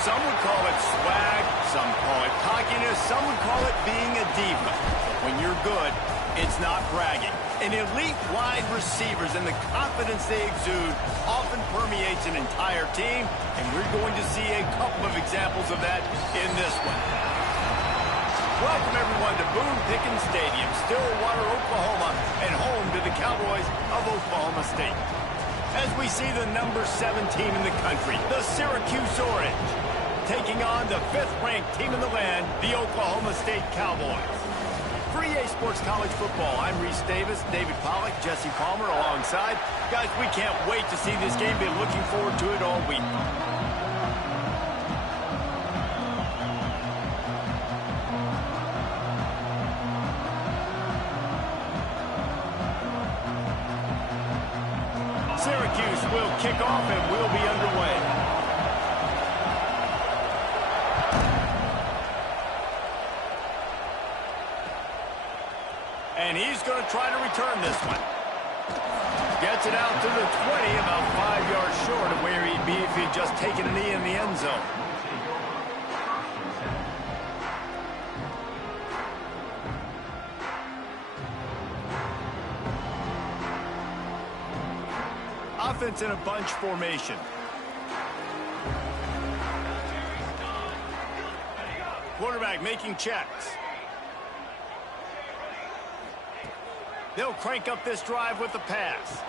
Some would call it swag, some call it cockiness, some would call it being a diva. When you're good, it's not bragging. And elite wide receivers and the confidence they exude often permeates an entire team, and we're going to see a couple of examples of that in this one. Welcome, everyone, to Boone Pickens Stadium, Stillwater, Oklahoma, and home to the Cowboys of Oklahoma State. As we see the number 7 team in the country, the Syracuse Orange, taking on the 5th-ranked team in the land, the Oklahoma State Cowboys. For EA Sports College Football, I'm Reese Davis, David Pollack, Jesse Palmer alongside. Guys, we can't wait to see this game. Been looking forward to it all week. Syracuse will kick off and we'll be underway. And he's going to try to return this one. Gets it out to the 20, about 5 yards short of where he'd be if he'd just taken a knee in the end zone. Offense in a bunch formation. Quarterback making checks. They'll crank up this drive with the pass.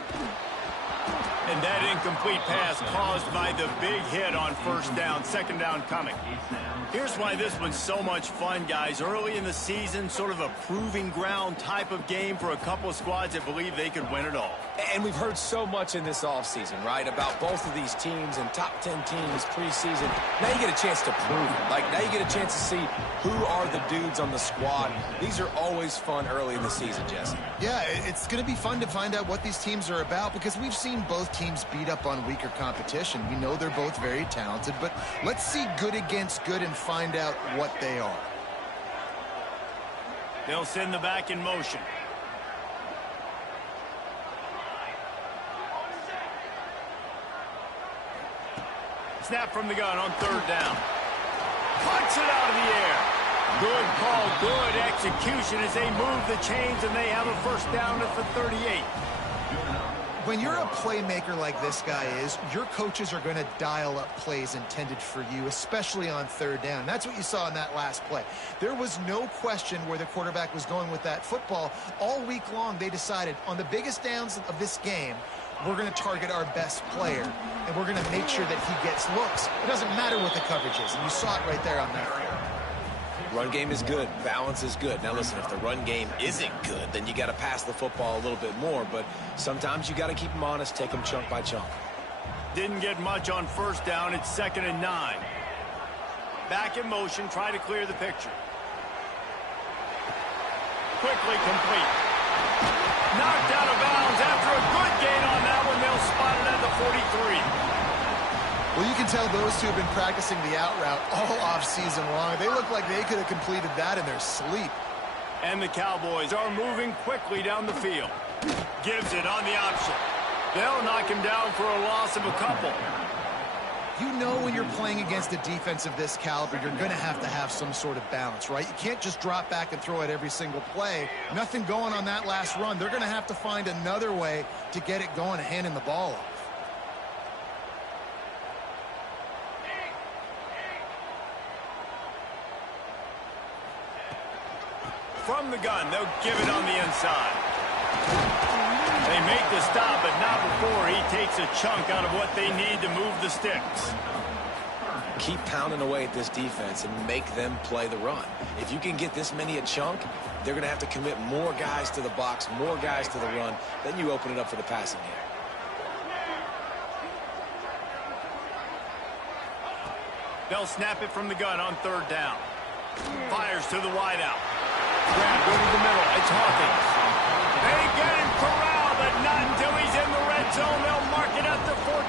And that incomplete pass caused by the big hit on first down, second down coming. Here's why this one's so much fun, guys. Early in the season, sort of a proving ground type of game for a couple of squads that believe they could win it all. And we've heard so much in this offseason, right, about both of these teams and top 10 teams preseason. Now you get a chance to prove it. Like, now you get a chance to see who are the dudes on the squad. These are always fun early in the season, Jesse. Yeah, it's going to be fun to find out what these teams are about because we've seen both teams beat up on weaker competition. We know they're both very talented, but let's see good against good and find out what they are. They'll send the back in motion. Snap from the gun on third down. Punts it out of the air. Good call, good execution as they move the chains and they have a first down at the 38. When you're a playmaker like this guy is, your coaches are going to dial up plays intended for you, especially on third down. That's what you saw in that last play. There was no question where the quarterback was going with that football. All week long, they decided on the biggest downs of this game, we're going to target our best player, and we're going to make sure that he gets looks. It doesn't matter what the coverage is, and you saw it right there on that field. Run game is good. Balance is good. Now, listen, if the run game isn't good, then you got to pass the football a little bit more. But sometimes you got to keep them honest, take them chunk by chunk. Didn't get much on first down. It's 2nd and 9. Back in motion, try to clear the picture. Quickly complete. Knocked out of bounds after a good gain on that one. They'll spot it at the 43. Well, you can tell those two have been practicing the out route all off-season long. They look like they could have completed that in their sleep. And the Cowboys are moving quickly down the field. Gives it on the option. They'll knock him down for a loss of a couple. You know when you're playing against a defense of this caliber, you're going to have some sort of balance, right? You can't just drop back and throw it every single play. Nothing going on that last run. They're going to have to find another way to get it going and handing the ball off. From the gun, they'll give it on the inside. They make the stop, but not before he takes a chunk out of what they need to move the sticks. Keep pounding away at this defense and make them play the run. If you can get this many a chunk, they're going to have to commit more guys to the box, more guys to the run. Then you open it up for the passing game. They'll snap it from the gun on third down. Fires to the wideout. Grabbed over the middle. It's Hawkins. They get him corralled, but not until he's in the red zone. They'll mark it at the 14.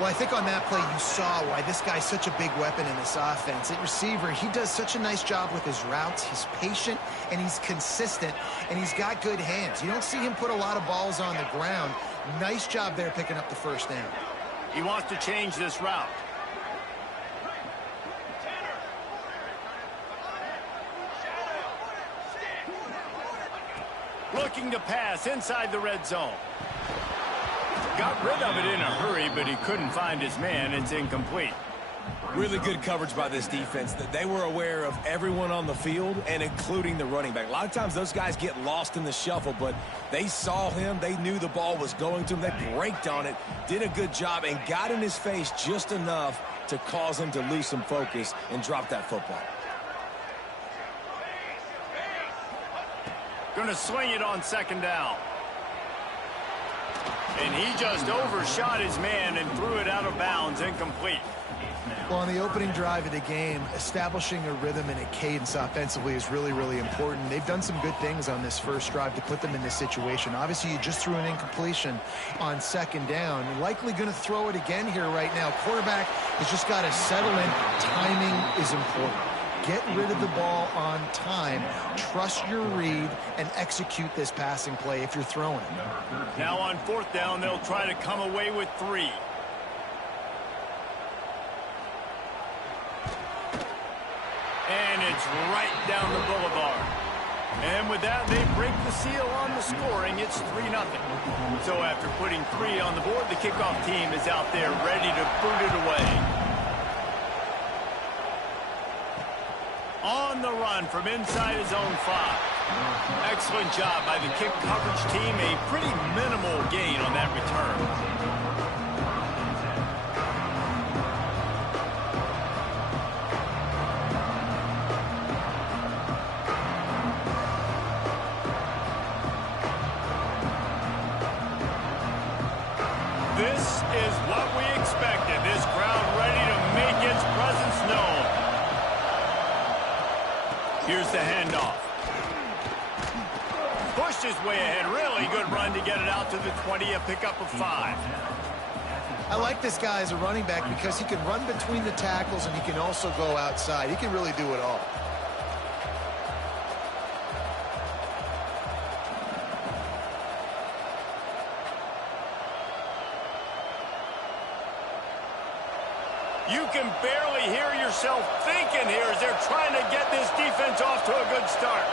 Well, I think on that play you saw why this guy's such a big weapon in this offense. At receiver, he does such a nice job with his routes. He's patient, and he's consistent, and he's got good hands. You don't see him put a lot of balls on the ground. Nice job there picking up the first down. He wants to change this route. Looking to pass inside the red zone. Got rid of it in a hurry, but he couldn't find his man. It's incomplete. Really good coverage by this defense. They were aware of everyone on the field, and including the running back. A lot of times those guys get lost in the shuffle, but they saw him. They knew the ball was going to him. They braked on it, did a good job, and got in his face just enough to cause him to lose some focus and drop that football. Gonna swing it on second down. And he just overshot his man and threw it out of bounds, incomplete. Well, on the opening drive of the game, establishing a rhythm and a cadence offensively is really, really important. They've done some good things on this first drive to put them in this situation. Obviously, you just threw an incompletion on second down. You're likely going to throw it again here right now. Quarterback has just got to settle in. Timing is important. Get rid of the ball on time. Trust your read and execute this passing play if you're throwing it. Now on fourth down, they'll try to come away with 3. And it's right down the boulevard. And with that, they break the seal on the scoring. It's 3-0. So after putting 3 on the board, the kickoff team is out there ready to boot it away. On the run from inside his own 5. Excellent job by the kick coverage team. A pretty minimal gain on that return. This is what we expected. This crowd ready to make its presence known. Here's the handoff. Pushed his way ahead. Really good run to get it out to the 20, a pickup of 5. I like this guy as a running back because he can run between the tackles and he can also go outside. He can really do it all. You can barely hear yourself thinking here as they're trying to get this defense off to a good start.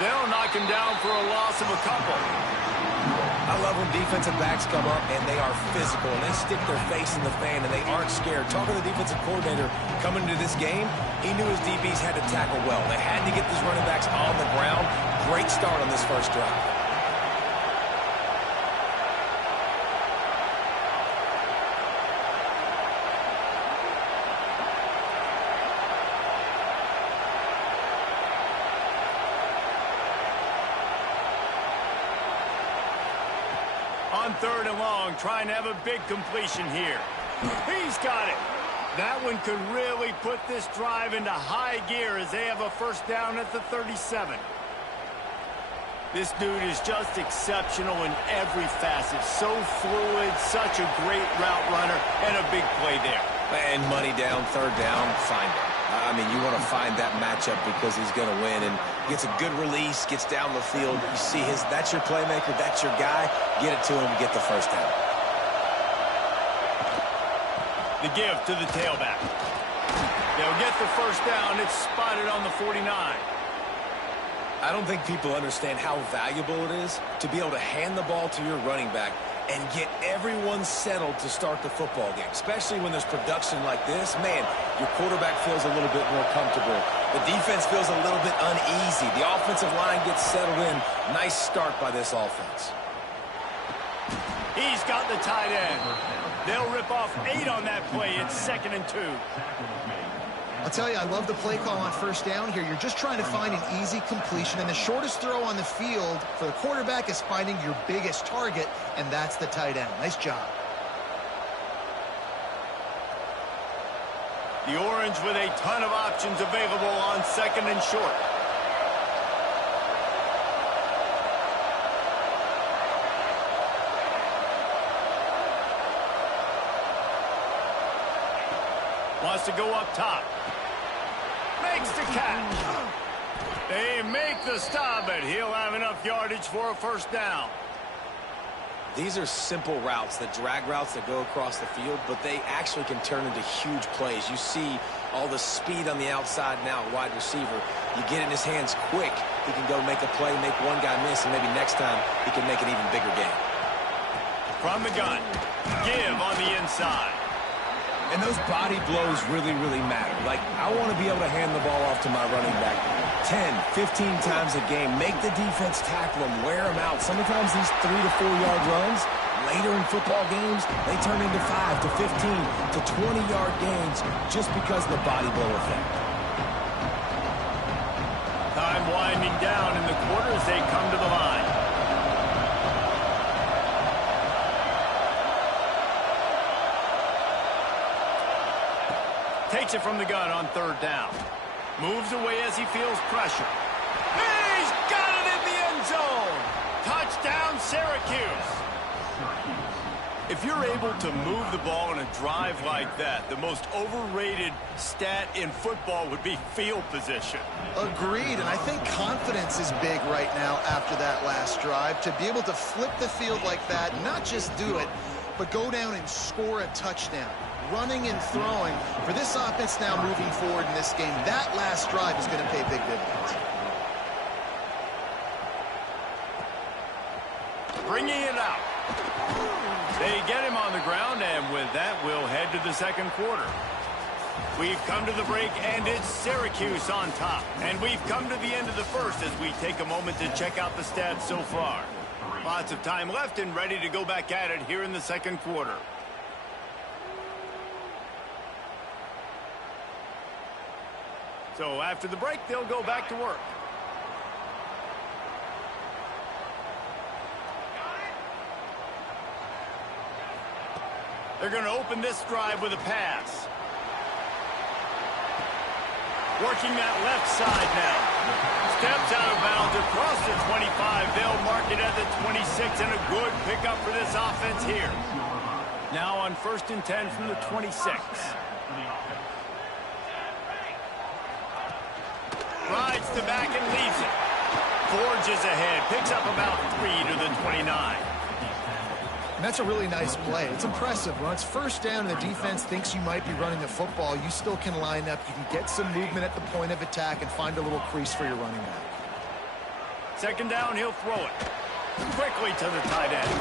They'll knock him down for a loss of a couple. I love when defensive backs come up and they are physical and they stick their face in the fan and they aren't scared. Talking to the defensive coordinator coming into this game, he knew his DBs had to tackle well. They had to get these running backs on the ground. Great start on this first drive. On third and long, trying to have a big completion here. He's got it. That one could really put this drive into high gear as they have a first down at the 37. This dude is just exceptional in every facet. So fluid, such a great route runner, and a big play there. And money down, third down, find him. I mean, you want to find that matchup because he's going to win and gets a good release, gets down the field. You see that's your playmaker, that's your guy. Get it to him, get the first down. The give to the tailback. They'll get the first down. It's spotted on the 49. I don't think people understand how valuable it is to be able to hand the ball to your running back and get everyone settled to start the football game, especially when there's production like this. Man, your quarterback feels a little bit more comfortable. The defense feels a little bit uneasy. The offensive line gets settled in. Nice start by this offense. He's got the tight end. They'll rip off 8 on that play. It's 2nd and 2. I'll tell you, I love the play call on first down here. You're just trying to find an easy completion, and the shortest throw on the field for the quarterback is finding your biggest target, and that's the tight end. Nice job. The Orange with a ton of options available on 2nd and short. Wants to go up top. Makes the catch. They make the stop, but he'll have enough yardage for a first down. These are simple routes, the drag routes that go across the field, but they actually can turn into huge plays. You see all the speed on the outside now at wide receiver. You get it in his hands quick, he can go make a play, make one guy miss, and maybe next time he can make an even bigger game. From the gun, give on the inside. And those body blows really, really matter. Like, I want to be able to hand the ball off to my running back 10, 15 times a game. Make the defense tackle him, wear him out. Sometimes these 3 to 4 yard runs, later in football games, they turn into 5 to 15 to 20-yard gains just because of the body blow effect. Time winding down in the quarter as they come to the line. Takes it from the gun on third down. Moves away as he feels pressure. He's got it in the end zone. Touchdown, Syracuse. If you're able to move the ball in a drive like that, the most overrated stat in football would be field position. Agreed, and I think confidence is big right now after that last drive. To be able to flip the field like that, not just do it, but go down and score a touchdown. Running and throwing. For this offense now moving forward in this game, that last drive is going to pay big dividends. Bringing it out. They get him on the ground, and with that, we'll head to the second quarter. We've come to the break, and it's Syracuse on top. And we've come to the end of the first as we take a moment to check out the stats so far. Lots of time left and ready to go back at it here in the second quarter. So after the break, they'll go back to work. They're going to open this drive with a pass. Working that left side now. Steps out of bounds across the 25. They'll mark it at the 26, and a good pickup for this offense here. Now on 1st and 10 from the 26. Rides the back and leaves it. Forges ahead. Picks up about 3 to the 29. And that's a really nice play. It's impressive. When it's first down and the defense thinks you might be running the football, you still can line up. You can get some movement at the point of attack and find a little crease for your running back. Second down, he'll throw it. Quickly to the tight end.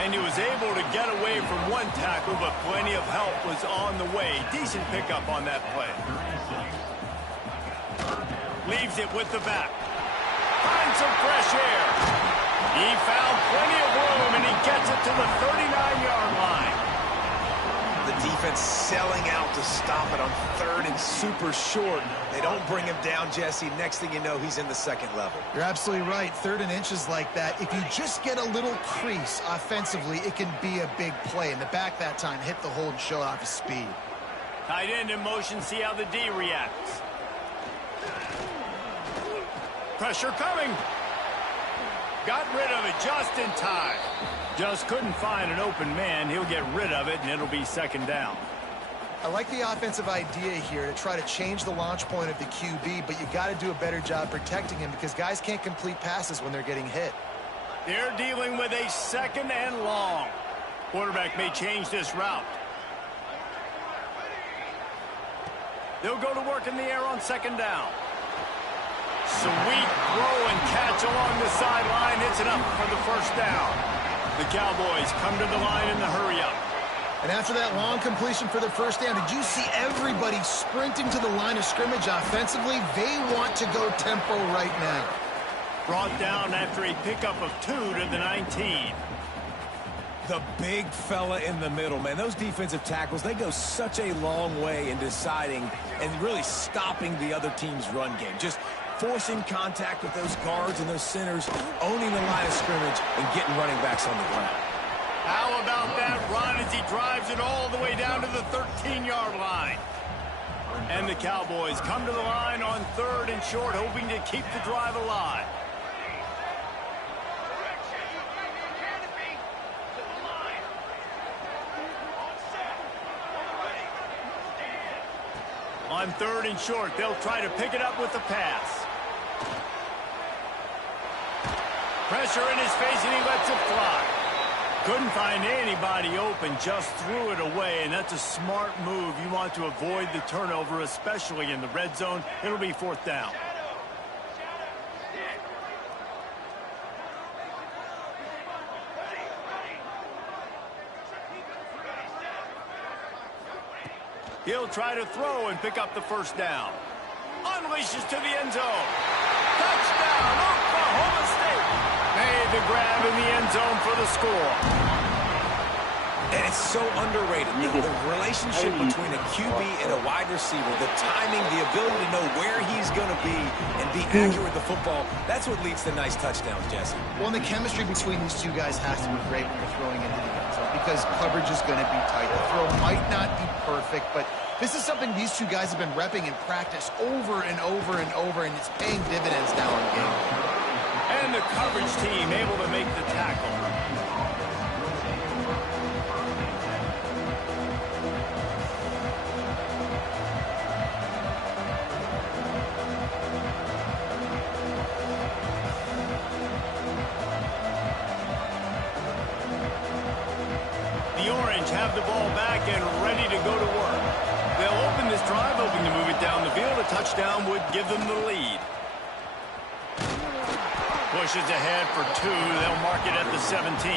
And he was able to get away from one tackle, but plenty of help was on the way. Decent pickup on that play. Leaves it with the back. Finds some fresh air. He found plenty of room, and he gets it to the 39-yard line. The defense selling out to stop it on 3rd and super short. They don't bring him down, Jesse. Next thing you know, he's in the second level. You're absolutely right. 3rd and inches like that, if you just get a little crease offensively, it can be a big play. In the back that time, hit the hole and show off his speed. Tight end in motion, see how the D reacts. Pressure coming. Got rid of it just in time. Just couldn't find an open man. He'll get rid of it, and it'll be second down. I like the offensive idea here to try to change the launch point of the QB, but you got to do a better job protecting him because guys can't complete passes when they're getting hit. They're dealing with a 2nd and long. Quarterback may change this route. They'll go to work in the air on 2nd down. Sweet throw and catch along the sideline. It's enough for the first down. The Cowboys come to the line in the hurry-up. And after that long completion for the first down, did you see everybody sprinting to the line of scrimmage offensively? They want to go tempo right now. Brought down after a pickup of 2 to the 19. The big fella in the middle, man. Those defensive tackles, they go such a long way in deciding and really stopping the other team's run game. Just forcing contact with those guards and those centers, owning the line of scrimmage, and getting running backs on the ground. How about that run as he drives it all the way down to the 13-yard line? And the Cowboys come to the line on 3rd and short, hoping to keep the drive alive. On 3rd and short, they'll try to pick it up with the pass. Pressure in his face, and he lets it fly. Couldn't find anybody open, just threw it away, and that's a smart move. You want to avoid the turnover, especially in the red zone. It'll be 4th down. He'll try to throw and pick up the 1st down. Unleashes to the end zone. Touchdown, Oklahoma State. Made the grab in the end zone for the score. And it's so underrated. The relationship between a QB and a wide receiver, the timing, the ability to know where he's going to be and be accurate with the football, that's what leads to nice touchdowns, Jesse. Well, and the chemistry between these two guys has to be great when you're throwing into the end zone because coverage is going to be tight. The throw might not be perfect, but this is something these two guys have been repping in practice over and over and over, and it's paying dividends now in game. And the coverage team able to make the tackle. The Orange have the ball back and ready to go to work. They'll open this drive, hoping to move it down the field. A touchdown would give them the lead. Pushes ahead for 2. They'll mark it at the 17.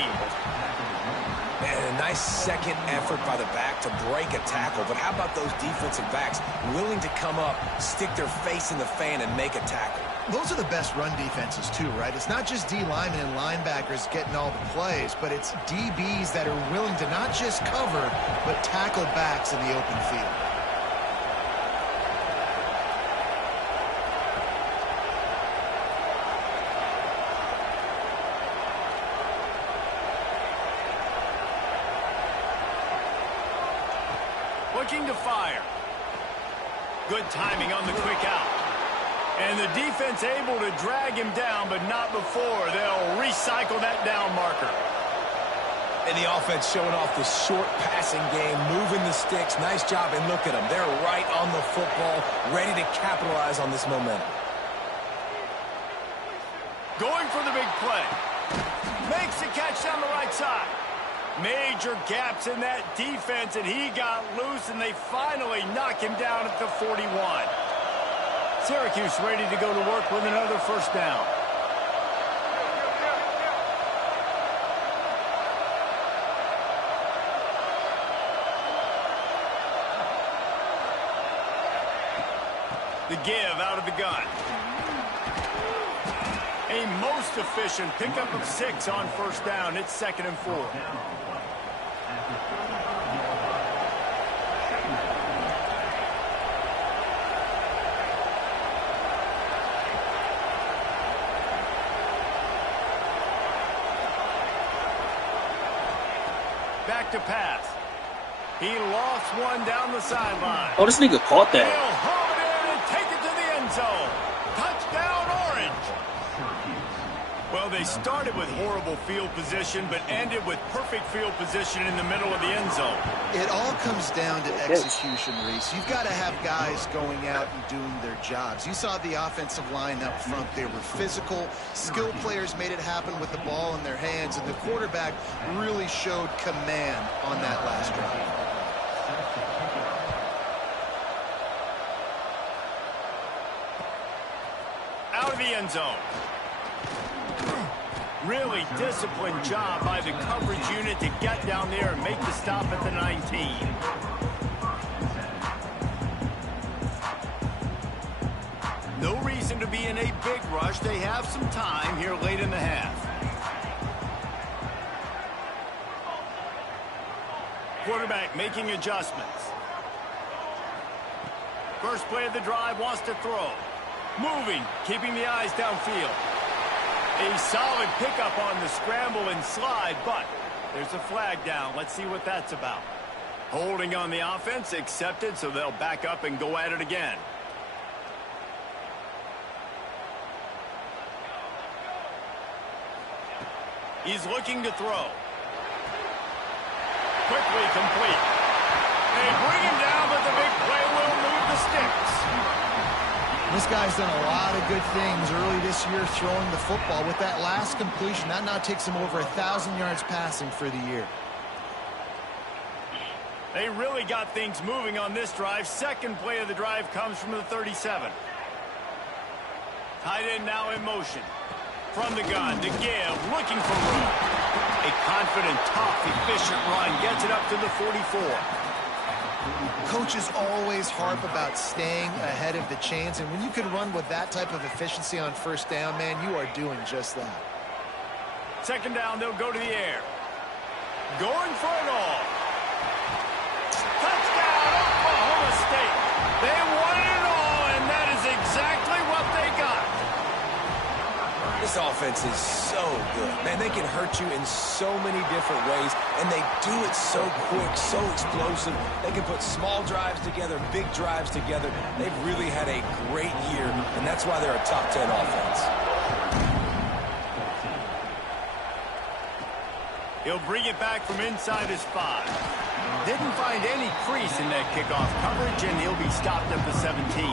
And a nice second effort by the back to break a tackle. But how about those defensive backs willing to come up, stick their face in the fan, and make a tackle? Those are the best run defenses, too, right? It's not just D linemen and linebackers getting all the plays, but it's DBs that are willing to not just cover, but tackle backs in the open field. Looking to fire. Good timing on the quick out. And the defense able to drag him down, but not before. They'll recycle that down marker. And the offense showing off the short passing game, moving the sticks. Nice job, and look at them. They're right on the football, ready to capitalize on this momentum. Going for the big play. Makes the catch down the right side. Major gaps in that defense, and he got loose, and they finally knock him down at the 41. Syracuse ready to go to work with another 1st down. The give out of the gun. A most efficient pickup of 6 on 1st down. It's 2nd and 4. Back to pass. He lost one down the sideline. Oh, this nigga caught He'll that. haul it in and take it to the end zone. Touchdown, Orange. Well, they started with horrible field position, but ended with perfect field position in the middle of the end zone. It all comes down to execution, Reese. You've got to have guys going out and doing their jobs. You saw the offensive line up front. They were physical. Skilled players made it happen with the ball in their hands, and the quarterback really showed command on that last drive. Out of the end zone. Really disciplined job by the coverage unit to get down there and make the stop at the 19. No reason to be in a big rush. They have some time here late in the half. Quarterback making adjustments. First play of the drive, wants to throw. Moving, keeping the eyes downfield. A solid pickup on the scramble and slide, but there's a flag down. Let's see what that's about. Holding on the offense, accepted, so they'll back up and go at it again. He's looking to throw. Quickly complete. They bring him down, but the big play will move the sticks. This guy's done a lot of good things early this year throwing the football. With that last completion, that now takes him over 1,000 yards passing for the year. They really got things moving on this drive. Second play of the drive comes from the 37. Tight end now in motion. From the gun to give, looking for room. A confident, tough, efficient run gets it up to the 44. Coaches always harp about staying ahead of the chains, and when you can run with that type of efficiency on first down, man, you are doing just that. Second down, they'll go to the air. Going for it all. Touchdown, Oklahoma State. They won it all, and that is exactly what they got. This offense is so good. Man, they can hurt you in so many different ways, and they do it so quick, so explosive. They can put small drives together, big drives together. They've really had a great year, and that's why they're a top 10 offense. He'll bring it back from inside his 5. Didn't find any crease in that kickoff coverage, and he'll be stopped at the 17.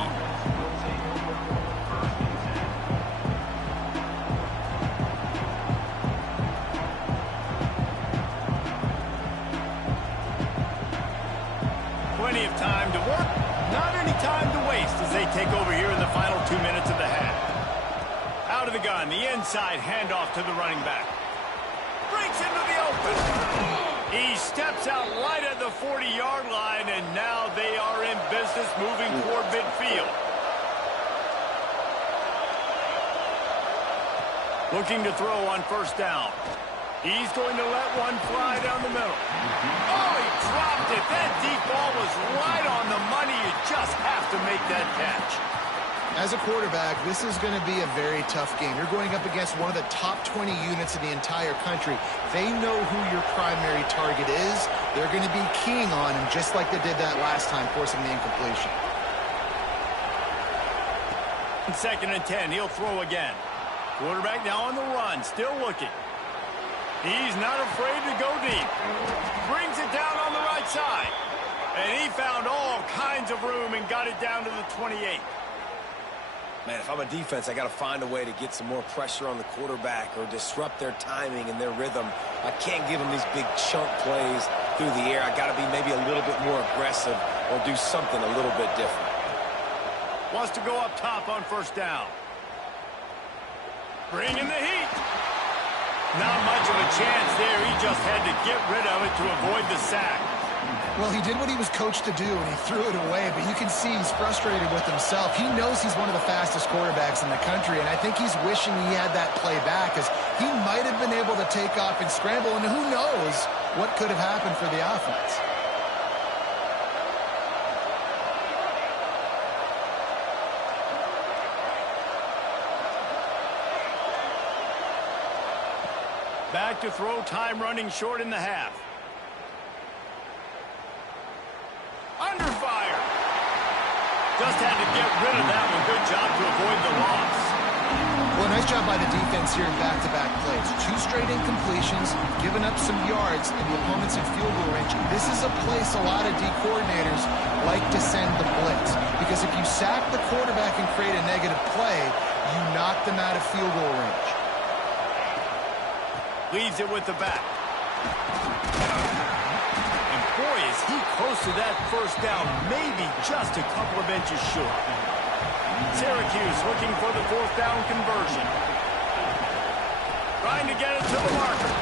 Plenty of time to work, not any time to waste as they take over here in the final 2 minutes of the half. Out of the gun, the inside handoff to the running back. Breaks into the open. He steps out right at the 40-yard line, and now they are in business moving toward midfield. Looking to throw on first down. He's going to let one fly down the middle. Oh, he dropped it. That deep ball was right on the money. You just have to make that catch. As a quarterback, this is going to be a very tough game. You're going up against one of the top 20 units in the entire country. They know who your primary target is. They're going to be keying on him just like they did that last time, forcing the incompletion. Second and 10, he'll throw again. Quarterback now on the run, still looking. He's not afraid to go deep. Brings it down on the right side. And he found all kinds of room and got it down to the 28. Man, if I'm a defense, I got to find a way to get some more pressure on the quarterback or disrupt their timing and their rhythm. I can't give them these big chunk plays through the air. I got to be maybe a little bit more aggressive or do something a little bit different. Wants to go up top on first down. Bringing the heat. Not much of a chance there. He just had to get rid of it to avoid the sack. Well, he did what he was coached to do, and he threw it away, but you can see he's frustrated with himself. He knows he's one of the fastest quarterbacks in the country, and I think he's wishing he had that play back, as he might have been able to take off and scramble, and who knows what could have happened for the offense. Back to throw, time running short in the half. Under fire. Just had to get rid of that one. Good job to avoid the loss. Well, nice job by the defense here in back-to-back plays. 2 straight incompletions, giving up some yards, and the opponent's in field goal range. This is a place a lot of D coordinators like to send the blitz, because if you sack the quarterback and create a negative play, you knock them out of field goal range. Leaves it with the back. And boy, is he close to that first down, maybe just a couple of inches short. Syracuse looking for the fourth down conversion. Trying to get it to the marker.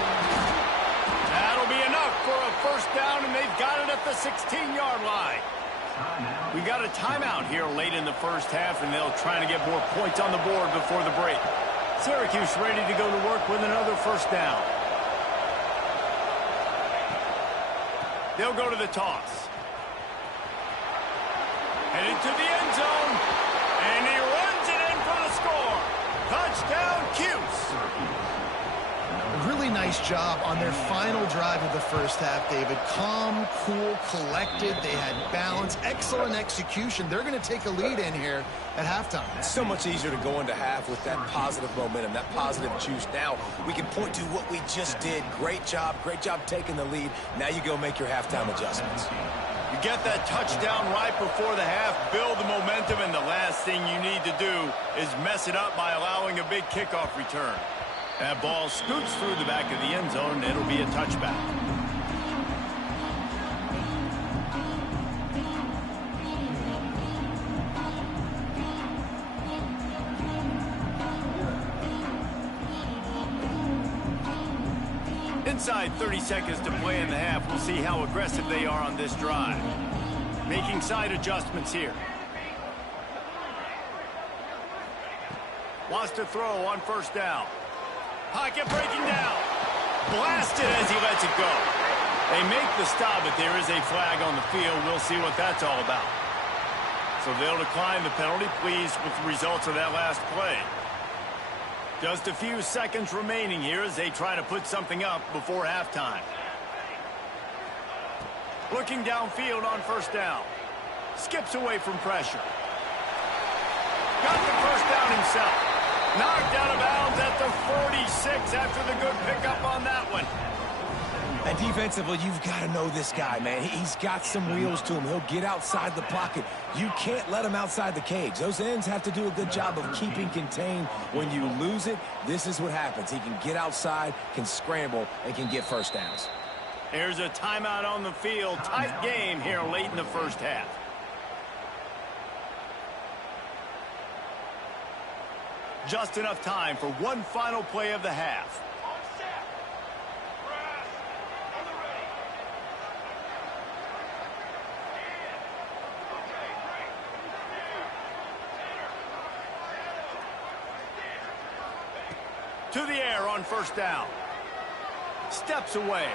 That'll be enough for a first down, and they've got it at the 16-yard line. We got a timeout here late in the first half, and they'll try to get more points on the board before the break. Syracuse ready to go to work with another first down. They'll go to the toss. Headed to the end zone. And he runs it in for the score. Touchdown, Cuse. Really nice job on their final drive of the first half, David. Calm, cool, collected. They had balance. Excellent execution. They're going to take a lead in here at halftime. It's so much easier to go into half with that positive momentum, that positive juice. Now we can point to what we just did. Great job taking the lead. Now you go make your halftime adjustments. You get that touchdown right before the half, build the momentum, and the last thing you need to do is mess it up by allowing a big kickoff return. That ball scoots through the back of the end zone, and it'll be a touchback. Inside 30 seconds to play in the half. We'll see how aggressive they are on this drive. Making side adjustments here. Wants to throw on first down. Pocket breaking down. Blasted as he lets it go. They make the stop, but there is a flag on the field. We'll see what that's all about. So they'll decline the penalty, pleased with the results of that last play. Just a few seconds remaining here as they try to put something up before halftime. Looking downfield on first down. Skips away from pressure. Got the first down himself. Knocked out of bounds at the 46 after the good pickup on that one. And defensively, you've got to know this guy, man. He's got some wheels to him. He'll get outside the pocket. You can't let him outside the cage. Those ends have to do a good job of keeping contained. When you lose it, this is what happens. He can get outside, can scramble, and can get first downs. There's a timeout on the field. Tight game here late in the first half. Just enough time for one final play of the half. To the air on first down. Steps away.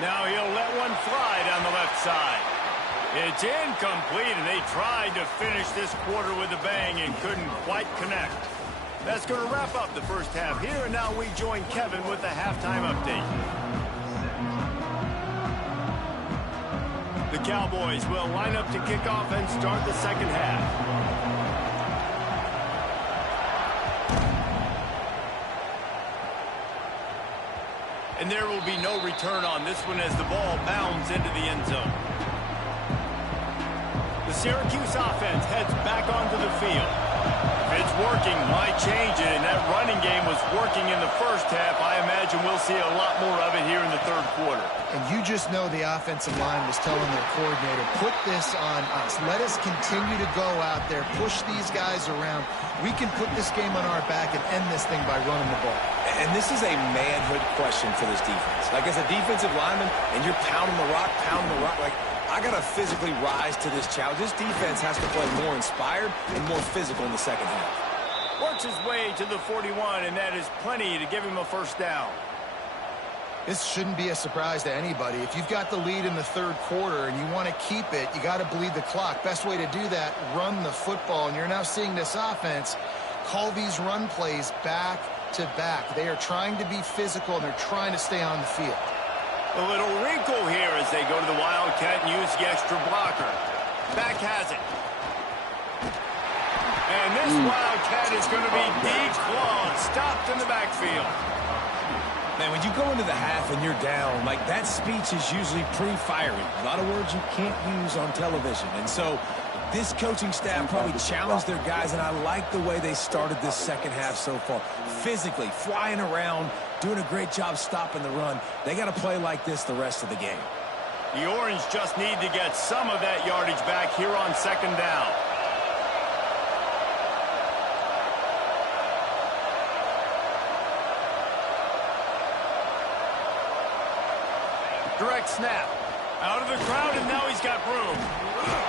Now he'll let one fly down the left side. It's incomplete, and they tried to finish this quarter with a bang and couldn't quite connect. That's going to wrap up the first half here, and now we join Kevin with the halftime update. The Cowboys will line up to kick off and start the second half. And there will be no return on this one as the ball bounds into the end zone. The Syracuse offense heads back onto the field. If it's working, why change it? And that running game was working in the first half. I imagine we'll see a lot more of it here in the third quarter. And you just know the offensive line was telling their coordinator, put this on us. Let us continue to go out there, push these guys around. We can put this game on our back and end this thing by running the ball. And this is a manhood question for this defense. Like, as a defensive lineman, and you're pounding the rock, like, I got to physically rise to this challenge. This defense has to play more inspired and more physical in the second half. Works his way to the 41, and that is plenty to give him a first down. This shouldn't be a surprise to anybody. If you've got the lead in the third quarter and you want to keep it, you got to bleed the clock. Best way to do that, run the football. And you're now seeing this offense call these run plays back to back. They are trying to be physical, and they're trying to stay on the field. A little wrinkle here as they go to the Wildcat and use the extra blocker. Back has it. And this Wildcat is going to be declawed, stopped in the backfield. Man, when you go into the half and you're down, like, that speech is usually pre-firing. A lot of words you can't use on television. And so this coaching staff probably challenged their guys, and I like the way they started this second half so far. Physically, flying around, doing a great job stopping the run. They got to play like this the rest of the game. The Orange just need to get some of that yardage back here on second down. Direct snap. Out of the crowd, and now he's got room.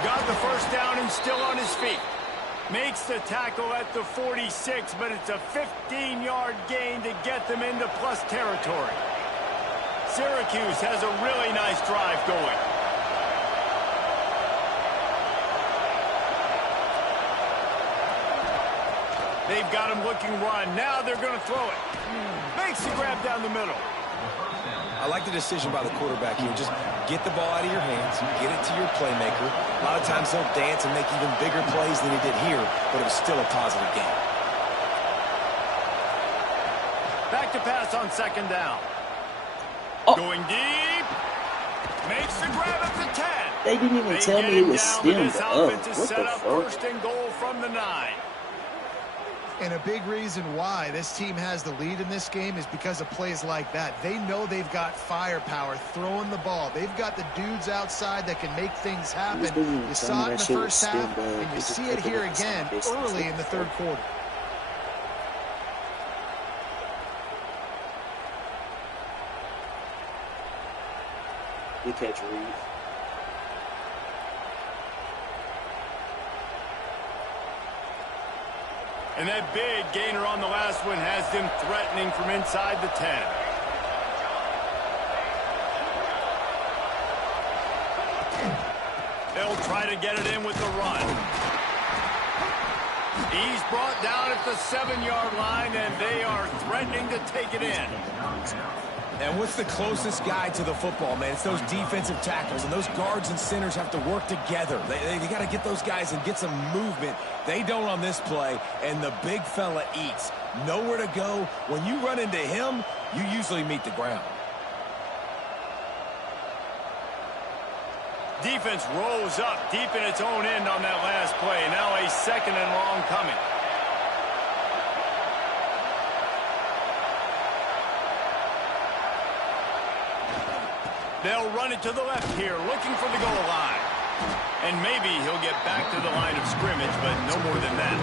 Got the first down and still on his feet. Makes the tackle at the 46, but it's a 15-yard gain to get them into plus territory. Syracuse has a really nice drive going. They've got him looking run. Now they're going to throw it. Makes the grab down the middle. I like the decision by the quarterback here. Just get the ball out of your hands, get it to your playmaker. A lot of times he'll dance and make even bigger plays than he did here, but it was still a positive game. Back to pass on second down. Going deep. Makes the grab at the 10. They didn't even tell me it was stemmed up. What the fuck? First and goal from the 9. And a big reason why this team has the lead in this game is because of plays like that. They know they've got firepower throwing the ball. They've got the dudes outside that can make things happen. You saw it in the first half, and you see it here again early in the third quarter. Good catch, Reed. And that big gainer on the last one has them threatening from inside the 10. They'll try to get it in with the run. He's brought down at the 7-yard line, and they are threatening to take it in. And what's the closest guy to the football, man? It's those defensive tackles, and those guards and centers have to work together. They got to get those guys and get some movement. They don't on this play, and the big fella eats. Nowhere to go. When you run into him, you usually meet the ground. Defense rose up deep in its own end on that last play. Now a 2nd and long coming. They'll run it to the left here, looking for the goal line. And maybe he'll get back to the line of scrimmage, but no more than that.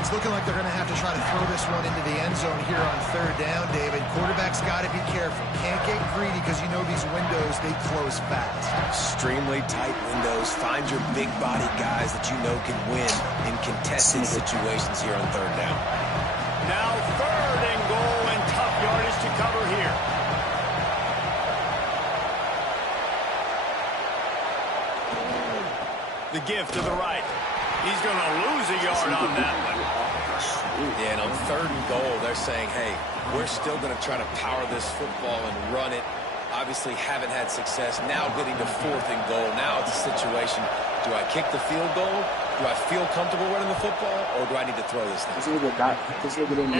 It's looking like they're going to have to try to throw this one into the end zone here on 3rd down, David. Quarterback's got to be careful. Can't get greedy because you know these windows, they close fast. Extremely tight windows. Find your big body guys that you know can win in contested situations here on 3rd down. Now 3rd and goal, and tough yardage to cover here. The give to the right. He's going to lose a yard on that one. Yeah, and on 3rd and goal, they're saying, hey, we're still going to try to power this football and run it. Obviously haven't had success. Now getting to 4th and goal. Now it's a situation, do I kick the field goal? Do I feel comfortable running the football, or do I need to throw this thing?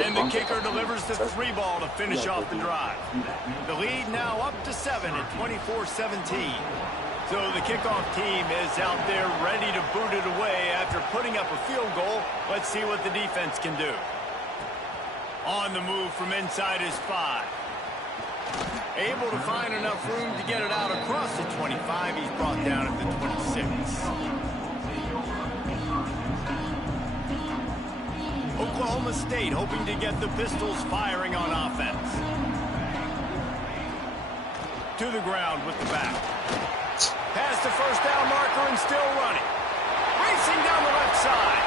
And the kicker delivers the 3 ball to finish off the drive. The lead now up to 7 at 24-17. So the kickoff team is out there ready to boot it away after putting up a field goal. Let's see what the defense can do. On the move from inside his 5. Able to find enough room to get it out across the 25. He's brought down at the 26. Oklahoma State hoping to get the Pistols firing on offense. To the ground with the back. Past the 1st down marker and still running. Racing down the left side.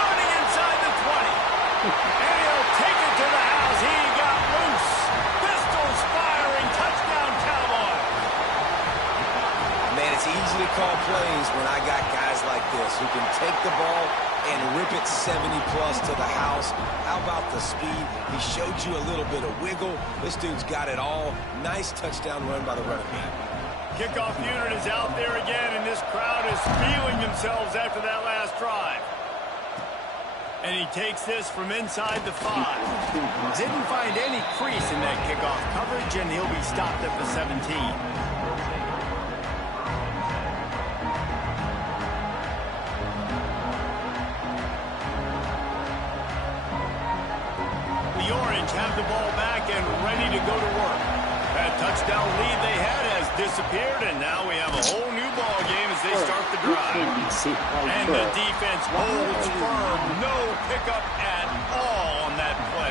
Running inside the 20. And he'll take it to the house. He got loose. Pistols firing. Touchdown, Cowboys. Man, it's easy to call plays when I got guys like this who can take the ball and rip it 70-plus to the house. How about the speed? He showed you a little bit of wiggle. This dude's got it all. Nice touchdown run by the running back. Kickoff unit is out there again, and this crowd is feeling themselves after that last drive. And he takes this from inside the 5. Didn't find any crease in that kickoff coverage, and he'll be stopped at the 17. The Orange have the ball back and ready to go to work. That touchdown lead they had has disappeared, and now we have a whole new ball game as they start the drive. And the defense holds firm. No pickup at all on that play.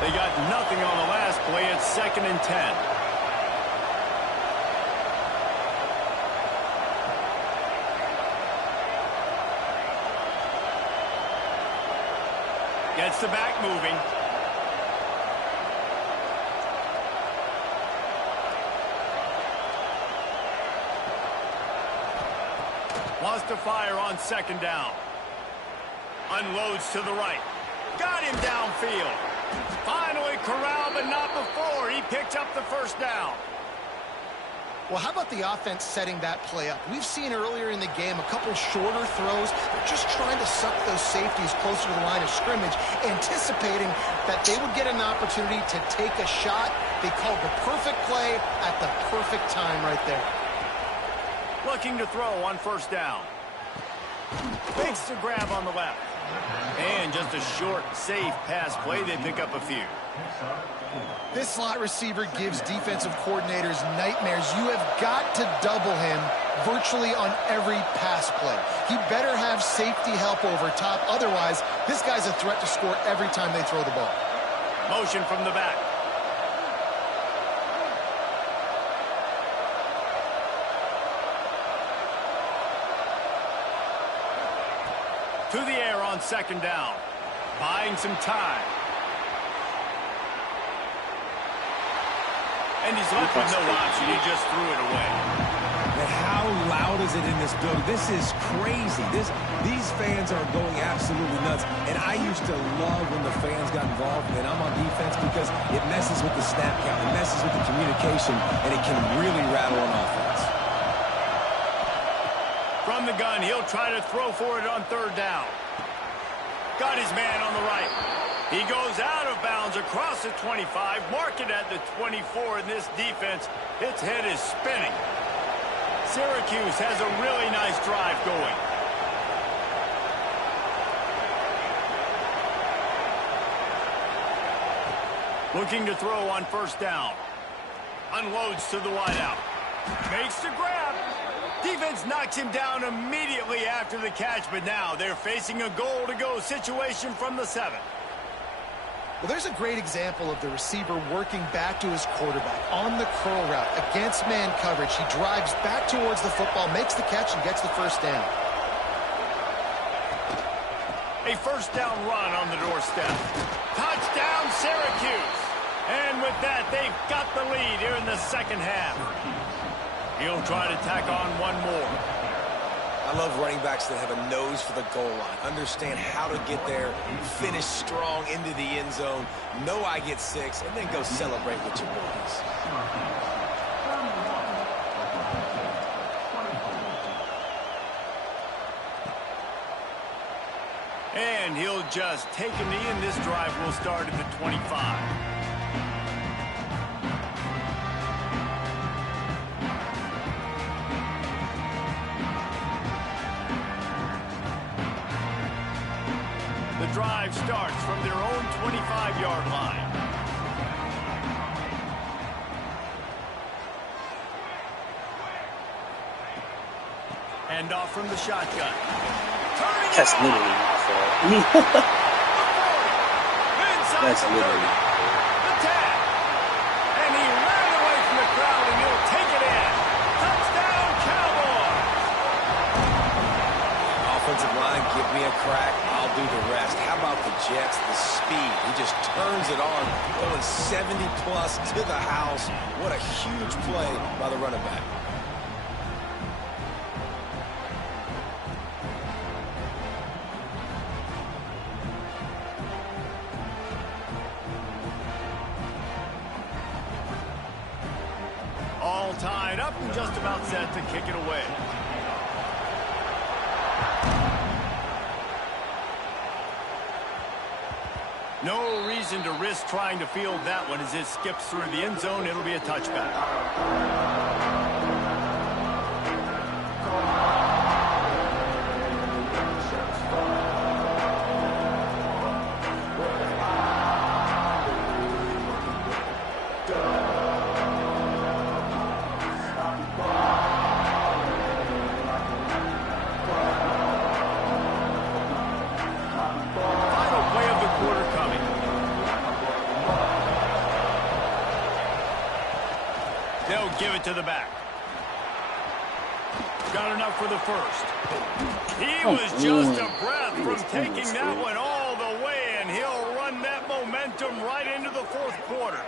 They got nothing on the last play. It's 2nd and 10. Gets the back moving. Wants to fire on 2nd down. Unloads to the right. Got him downfield. Finally corralled, but not before. He picked up the 1st down. Well, how about the offense setting that play up? We've seen earlier in the game a couple shorter throws. They're just trying to suck those safeties closer to the line of scrimmage, anticipating that they would get an opportunity to take a shot. They called the perfect play at the perfect time right there. Looking to throw on first down. Fakes the grab on the left. And just a short, safe pass play. They pick up a few. This slot receiver gives defensive coordinators nightmares. You have got to double him virtually on every pass play. He better have safety help over top. Otherwise, this guy's a threat to score every time they throw the ball. Motion from the back. To the air on second down. Buying some time. And he's left with no option. He just threw it away. And how loud is it in this building? This is crazy. These fans are going absolutely nuts. And I used to love when the fans got involved, and I'm on defense because it messes with the snap count. It messes with the communication, and it can really rattle an offense. From the gun, he'll try to throw for it on third down. Got his man on the right. He goes out of bounds across the 25, marking at the 24 in this defense. Its head is spinning. Syracuse has a really nice drive going. Looking to throw on first down. Unloads to the wideout. Makes the grab. Defense knocks him down immediately after the catch, but now they're facing a goal-to-go situation from the 7. Well, there's a great example of the receiver working back to his quarterback on the curl route against man coverage. He drives back towards the football, makes the catch, and gets the first down. A first down run on the doorstep. Touchdown, Syracuse. And with that, they've got the lead here in the second half. He'll try to tack on one more. I love running backs that have a nose for the goal line. Understand how to get there, finish strong into the end zone, know I get 6, and then go celebrate with your boys. And he'll just take a knee, and this drive will start at the 25. The drive starts from their own 25-yard line. Hand off from the shotgun. That's literally my fault. That's literally. The tag. And he ran away from the crowd, and he'll take it in. Touchdown, Cowboys. Offensive line, give me a crack. I'll do the rest. How about the Jets, the speed? He just turns it on, going 70-plus to the house. What a huge play by the running back. All tied up and just about set to kick it away. No reason to risk trying to field that one as it skips through the end zone. It'll be a touchback. They'll give it to the back. Got enough for the first. He was just a breath from taking that one all the way, and he'll run that momentum right into the fourth quarter.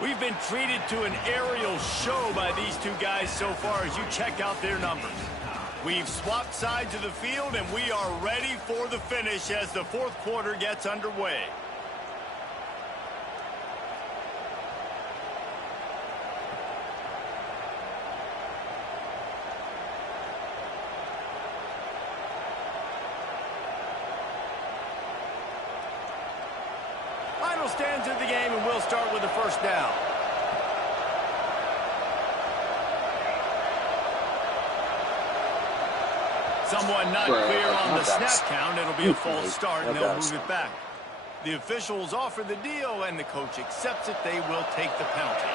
We've been treated to an aerial show by these two guys so far as you check out their numbers. We've swapped sides of the field, and we are ready for the finish as the fourth quarter gets underway. Final stands of the game, and we'll start with the first down. Someone not clear on the snap count. It'll be a false start, and they'll move it back. The officials offer the deal, and the coach accepts it. They will take the penalty.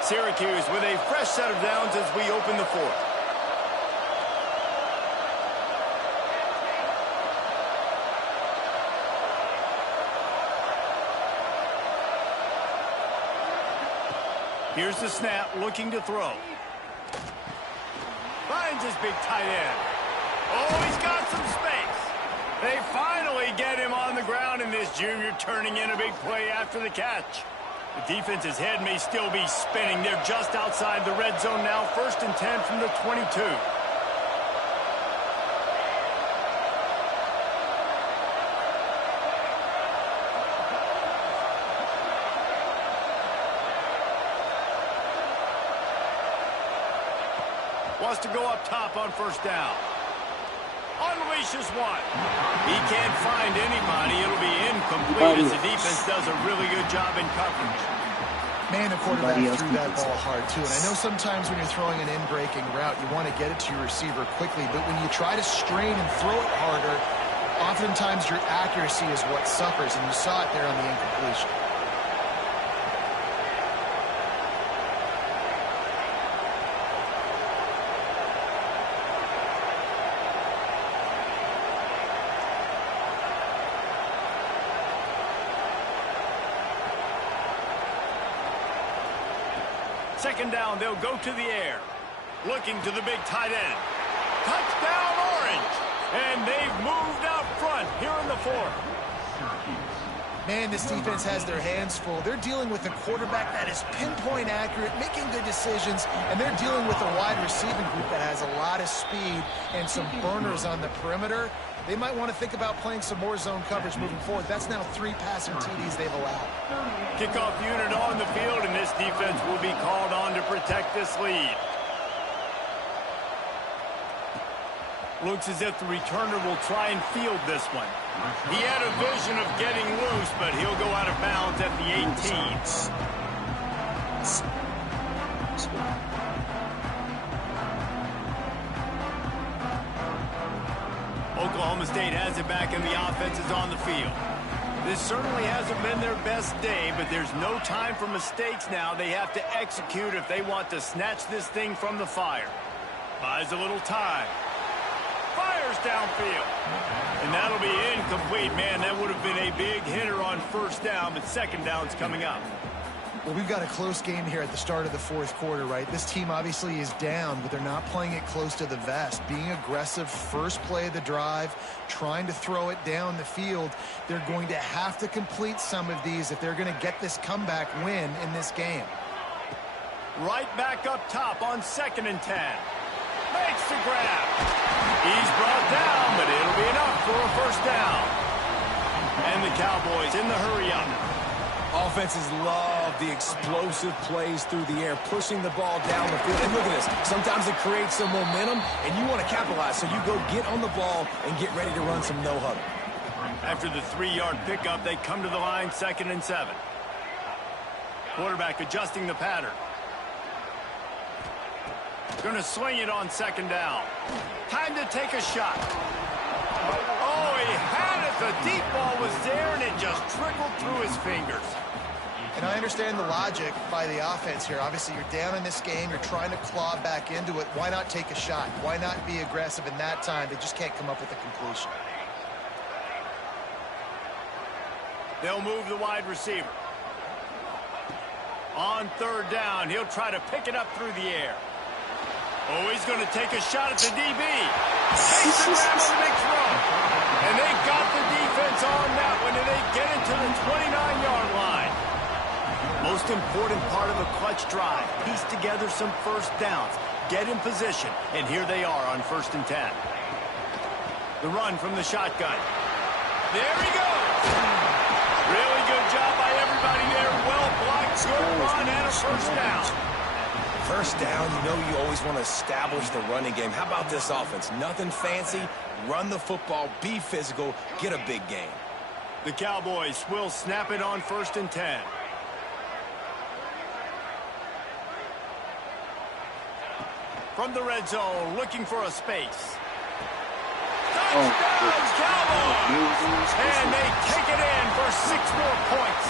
Syracuse with a fresh set of downs as we open the fourth. Here's the snap, looking to throw. Finds his big tight end. Oh, he's got some space. They finally get him on the ground, and this junior turning in a big play after the catch. The defense's head may still be spinning. They're just outside the red zone now, 1st and 10 from the 22. Wants to go up top on 1st down. Unleashes one. He can't find anybody. It'll be incomplete as the defense does a really good job in coverage. Man, the quarterback threw that ball hard, too. And I know sometimes when you're throwing an in-breaking route, you want to get it to your receiver quickly. But when you try to strain and throw it harder, oftentimes your accuracy is what suffers. And you saw it there on the incompletion. Second down, they'll go to the air. Looking to the big tight end. Touchdown, Orange! And they've moved out front here in the fourth. Man, this defense has their hands full. They're dealing with a quarterback that is pinpoint accurate, making good decisions, and they're dealing with a wide receiving group that has a lot of speed and some burners on the perimeter. They might want to think about playing some more zone coverage moving forward. That's now 3 passing TDs they've allowed. Kickoff unit on the field, and this defense will be called on to protect this lead. Looks as if the returner will try and field this one. He had a vision of getting loose, but he'll go out of bounds at the 18. Oklahoma State has it back, and the offense is on the field. This certainly hasn't been their best day, but there's no time for mistakes now. They have to execute if they want to snatch this thing from the fire. Buys a little time. Fires downfield. And that'll be incomplete. Man, that would have been a big hitter on 1st down, but 2nd down's coming up. Well, we've got a close game here at the start of the 4th quarter, right? This team obviously is down, but they're not playing it close to the vest. Being aggressive, first play of the drive, trying to throw it down the field. They're going to have to complete some of these if they're going to get this comeback win in this game. Right back up top on 2nd and 10. Makes the grab. He's brought down, but it'll be enough for a 1st down. And the Cowboys in the hurry-up. Offenses love the explosive plays through the air, pushing the ball down the field. And look at this. Sometimes it creates some momentum, and you want to capitalize. So you go get on the ball and get ready to run some no-huddle. After the 3-yard pickup, they come to the line, 2nd and 7. Quarterback adjusting the pattern. Going to swing it on 2nd down. Time to take a shot. Oh, he had it. The deep ball was there, and it just trickled through his fingers. And I understand the logic by the offense here. Obviously, you're down in this game. You're trying to claw back into it. Why not take a shot? Why not be aggressive in that time? They just can't come up with a completion. They'll move the wide receiver. On 3rd down, he'll try to pick it up through the air. Oh, he's going to take a shot at the DB. Takes the grab on the big throw. And they got the defense on that one, and they get it to the 29-yard line. Most important part of a clutch drive. Piece together some 1st downs. Get in position. And here they are on 1st and 10. The run from the shotgun. There he goes. Really good job by everybody there. Well blocked, good run, and a 1st down. 1st down, you know you always want to establish the running game. How about this offense? Nothing fancy. Run the football, be physical, get a big gain. The Cowboys will snap it on 1st and 10. From the red zone, looking for a space. Touchdown, Cowboys! And they take it in for 6 more points.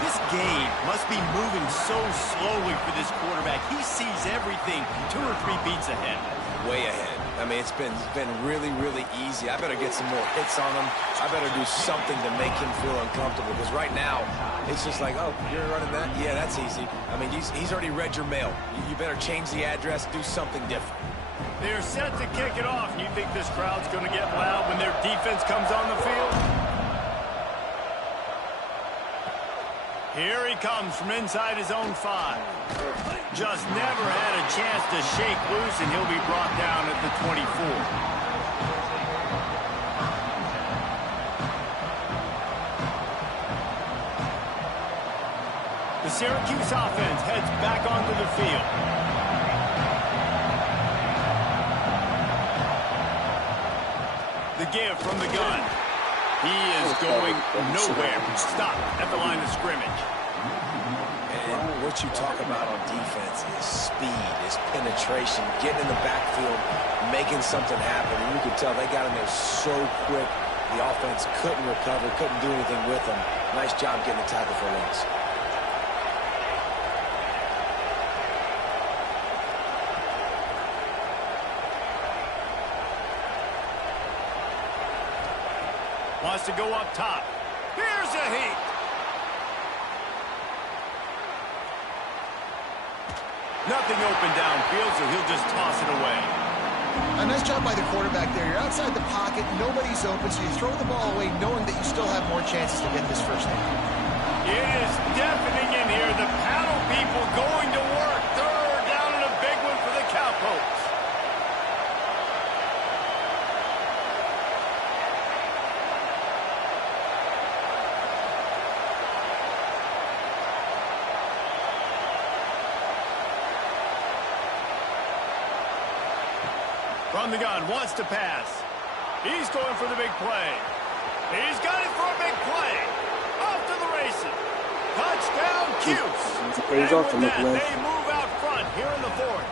This game must be moving so slowly for this quarterback. He sees everything 2 or 3 beats ahead. Way ahead. I mean, it's been really, really easy. I better get some more hits on him. I better do something to make him feel uncomfortable, because right now, it's just like, oh, you're running that? Yeah, that's easy. I mean, he's already read your mail. You better change the address, do something different. They're set to kick it off. You think this crowd's going to get loud when their defense comes on the field? Here he comes from inside his own 5. Just never had a chance to shake loose, and he'll be brought down at the 24. The Syracuse offense heads back onto the field. The give from the gun. He is going nowhere. Stop at the line of scrimmage. And what you talk about on defense is speed, is penetration, getting in the backfield, making something happen. And you can tell they got in there so quick. The offense couldn't recover, couldn't do anything with them. Nice job getting the tackle for loss. Wants to go up top. Here's a heat. Nothing open downfield, so he'll just toss it away. A nice job by the quarterback there. You're outside the pocket, nobody's open, so you throw the ball away knowing that you still have more chances to get this first down. It is deafening in here. The paddle people going to work. 3rd down and a big one for the Cowpokes. From the gun, wants to pass. He's going for the big play. He's got it for a big play. Off to the races. Touchdown, Cuse. And with that, they move out front here in the 4th.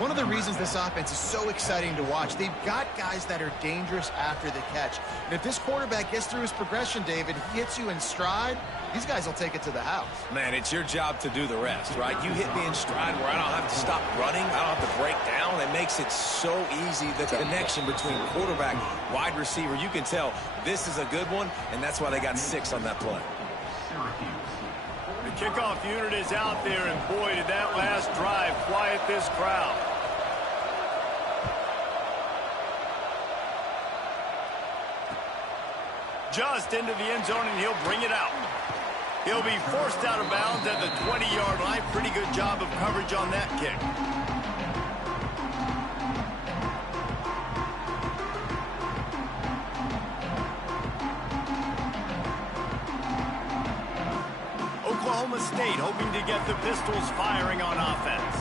One of the reasons this offense is so exciting to watch, they've got guys that are dangerous after the catch. And if this quarterback gets through his progression, David, he hits you in stride, these guys will take it to the house. Man, it's your job to do the rest, right? You hit me in stride where I don't have to stop running. I don't have to break down. It makes it so easy. The connection between quarterback, wide receiver, you can tell this is a good one, and that's why they got 6 on that play. The kickoff unit is out there, and boy, did that last drive quiet this crowd. Just into the end zone, and he'll bring it out. He'll be forced out of bounds at the 20-yard line. Pretty good job of coverage on that kick. Oklahoma State hoping to get the Pistols firing on offense.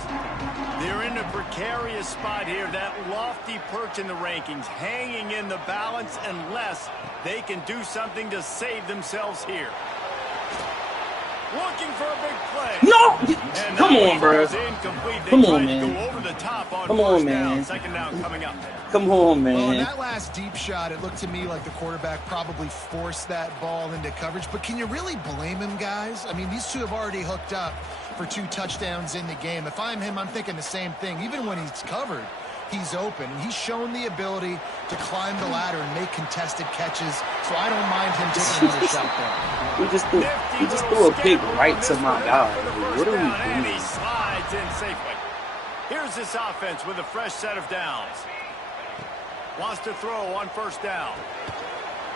They're in a precarious spot here. That lofty perch in the rankings, hanging in the balance unless they can do something to save themselves here. Looking for a big play. No! Come on, bro. Come on, man. Go over the top on Come on, down. man. 2nd down coming up. Come on, man. Well, on that last deep shot, it looked to me like the quarterback probably forced that ball into coverage. But can you really blame him, guys? I mean, these two have already hooked up for 2 touchdowns in the game. If I'm him, I'm thinking the same thing. Even when he's covered, he's open. And he's shown the ability to climb the ladder and make contested catches. So I don't mind him taking another shot there. He just threw a pick right to my guy. Like, what are we doing? And he slides in safely. Here's this offense with a fresh set of downs. Wants to throw on 1st down.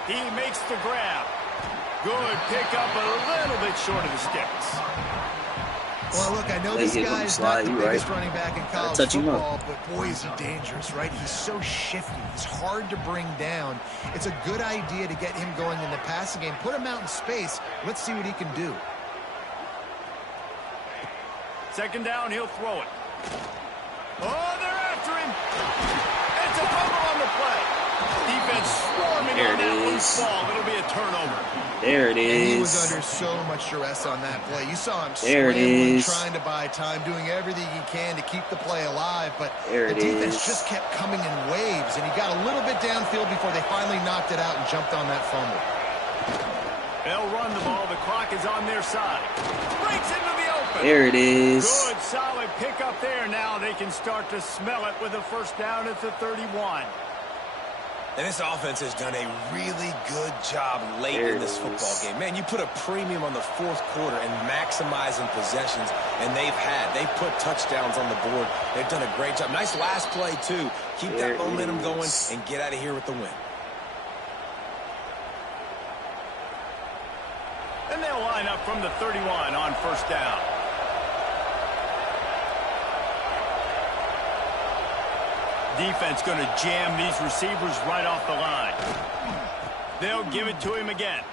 He makes the grab. Good pickup, but a little bit short of the sticks. Well, look, I know this guy is not the biggest running back in college football, but boy, is he dangerous, right? He's so shifty. He's hard to bring down. It's a good idea to get him going in the passing game. Put him out in space. Let's see what he can do. 2nd down, he'll throw it. Oh, they're after him. It's a fumble on the play. Defense swarming There on it that loose is. ball. It'll be a turnover. There it And he was is. under so much duress on that play. You saw him There it scrambling, is. trying to buy time, doing everything he can to keep the play alive, but There the it defense is. just kept coming in waves, and he got a little bit downfield before they finally knocked it out and jumped on that fumble. They'll run the ball. The clock is on their side. Breaks into the open. There it is. Good, solid pickup there. Now they can start to smell it with a first down at the 31. And this offense has done a really good job late in this football game. Man, you put a premium on the fourth quarter and maximizing possessions, and they've put touchdowns on the board. They've done a great job. Nice last play, too. Keep that momentum going and get out of here with the win. And they'll line up from the 31 on first down. Defense going to jam these receivers right off the line. They'll give it to him again.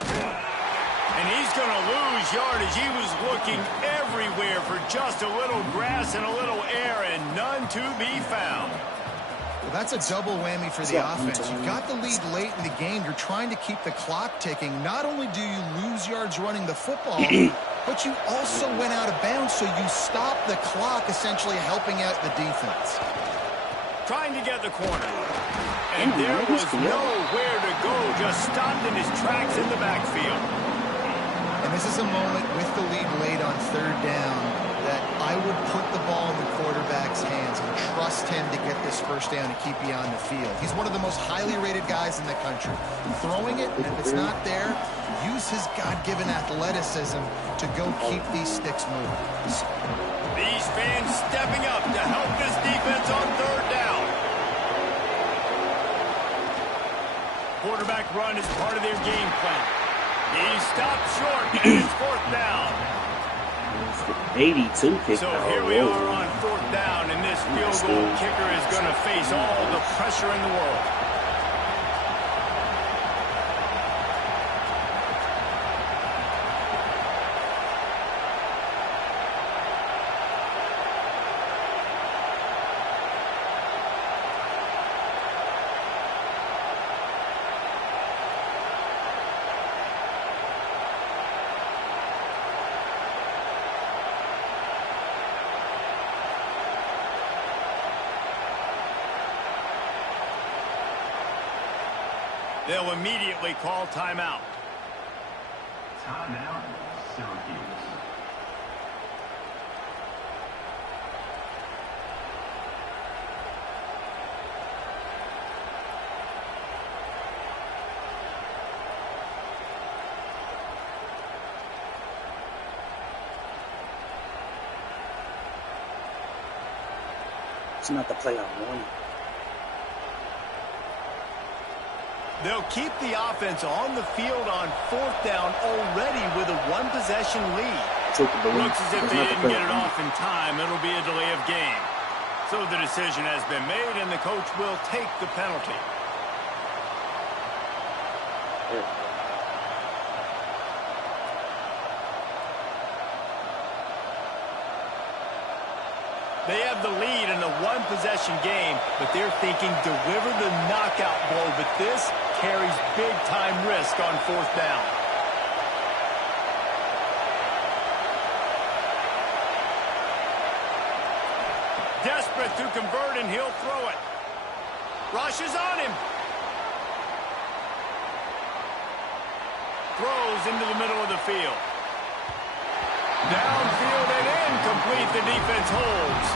And he's going to lose yardage. He was looking everywhere for just a little grass and a little air, and none to be found. Well, that's a double whammy for the offense. You got the lead late in the game. You're trying to keep the clock ticking. Not only do you lose yards running the football, but you also went out of bounds, so you stopped the clock, essentially helping out the defense. Trying to get the corner. And there was nowhere to go. Just stopped in his tracks in the backfield. And this is a moment with the lead late on third down that I would put the ball in the quarterback's hands and trust him to get this first down and keep you on the field. He's one of the most highly rated guys in the country. Throwing it, and if it's not there, use his God-given athleticism to go keep these sticks moving. These fans stepping up to help this defense on third down. Quarterback run is part of their game plan. He stopped short, and it's fourth down. 82 kick. So here we are on fourth down, and this field goal kicker is going to face all the pressure in the world. They'll immediately call timeout. Timeout, Syracuse. It's not the play I wanted. They'll keep the offense on the field on fourth down already with a one-possession lead. Looks as if they didn't get it off in time. It'll be a delay of game. So the decision has been made, and the coach will take the penalty. They have the lead in a one-possession game, but they're thinking deliver the knockout blow, but this carries big-time risk on fourth down. Desperate to convert, and he'll throw it. Rush is on him. Throws into the middle of the field. Downfield and incomplete. The defense holds.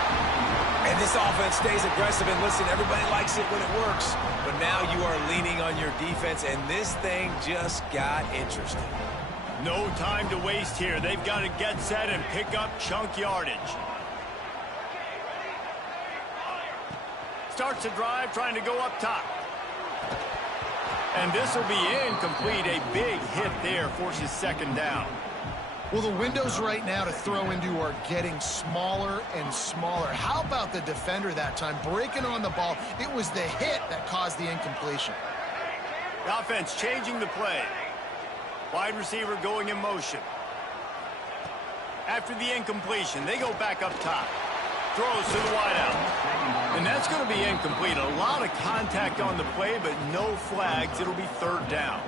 And this offense stays aggressive. And listen, everybody likes it when it works. But now you are leaning on your defense, and this thing just got interesting. No time to waste here. They've got to get set and pick up chunk yardage. Starts a drive trying to go up top. And this will be incomplete. A big hit there forces second down. Well, the windows right now to throw into are getting smaller and smaller. How about the defender that time? Breaking on the ball. It was the hit that caused the incompletion. The offense changing the play. Wide receiver going in motion. After the incompletion, they go back up top. throws to the wideout. And that's going to be incomplete. A lot of contact on the play, but no flags. It'll be third down.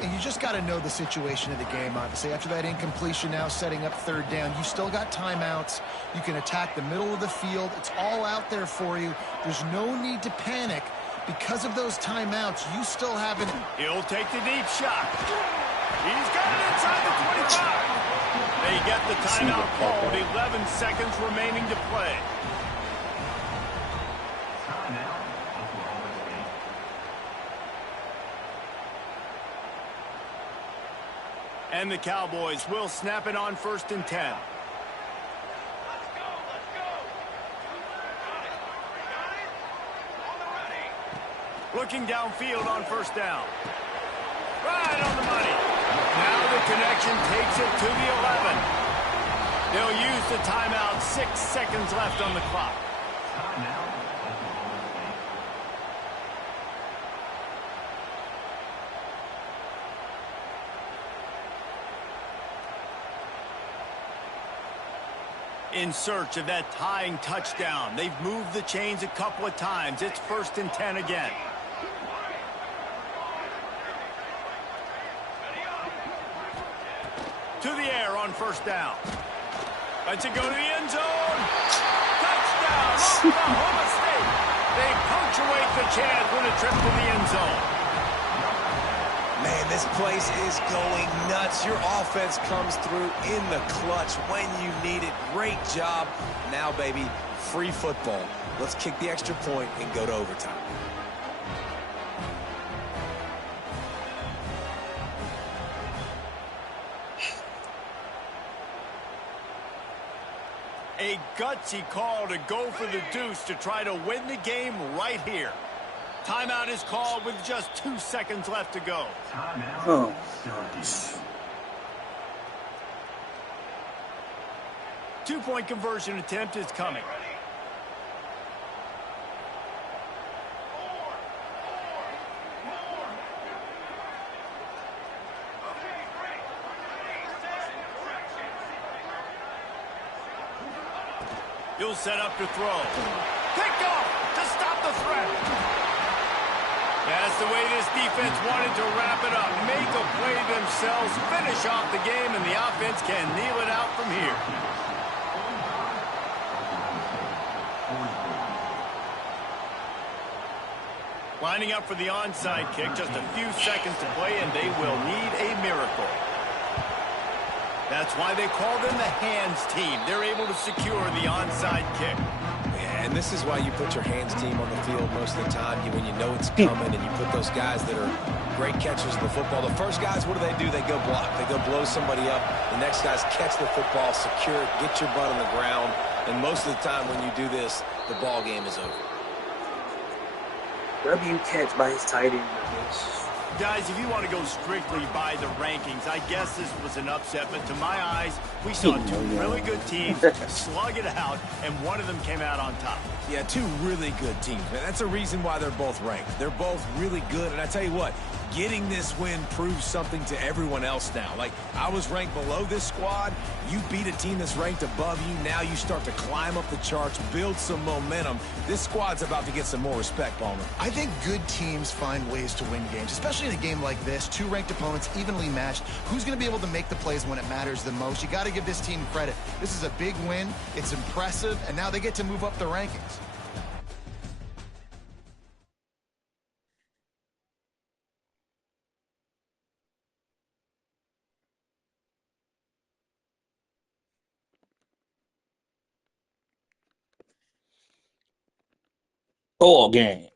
And you just got to know the situation of the game, obviously. After that incompletion, now setting up third down, you still got timeouts. You can attack the middle of the field. It's all out there for you. There's no need to panic. Because of those timeouts, you still haven't... He'll take the deep shot. He's got it inside the 25. They get the timeout called. 11 seconds remaining to play. And the Cowboys will snap it on 1st and 10. Looking downfield on 1st down. Right on the money. Now the connection takes it to the 11. They'll use the timeout. 6 seconds left on the clock. In search of that tying touchdown. They've moved the chains a couple of times. It's 1st and 10 again. To the air on 1st down. Lets it go to the end zone. Touchdown, Oklahoma State. They punctuate the chance with a trip to the end zone. Man, this place is going nuts. Your offense comes through in the clutch when you need it. Great job. Now, baby, free football. Let's kick the extra point and go to overtime. A gutsy call to go for the deuce to try to win the game right here. Timeout is called with just 2 seconds left to go. Oh. Two-point conversion attempt is coming. He'll set up to throw. Picked off to stop the threat. That's the way this defense wanted to wrap it up. Make a play themselves, finish off the game, and the offense can kneel it out from here. Lining up for the onside kick, just a few seconds to play, and they will need a miracle. That's why they call them the hands team. They're able to secure the onside kick. Yeah, and this is why you put your hands team on the field most of the time. When you know it's coming and you put those guys that are great catchers of the football. The first guys, what do? They go block. They go blow somebody up. The next guys catch the football, secure it, get your butt on the ground. And most of the time when you do this, the ball game is over. W catch by his tight end, I guess. Guys, if you want to go strictly by the rankings, I guess this was an upset, but to my eyes, we saw two really good teams slug it out, and one of them came out on top. Yeah, two really good teams, man. That's a reason why they're both ranked. They're both really good, and I tell you what, getting this win proves something to everyone else now. Like, I was ranked below this squad. You beat a team that's ranked above you. Now you start to climb up the charts, build some momentum. This squad's about to get some more respect, Palmer. I think good teams find ways to win games, especially in a game like this. Two ranked opponents, evenly matched. Who's going to be able to make the plays when it matters the most? You got to give this team credit. This is a big win. It's impressive, and now they get to move up the rankings. Ball game.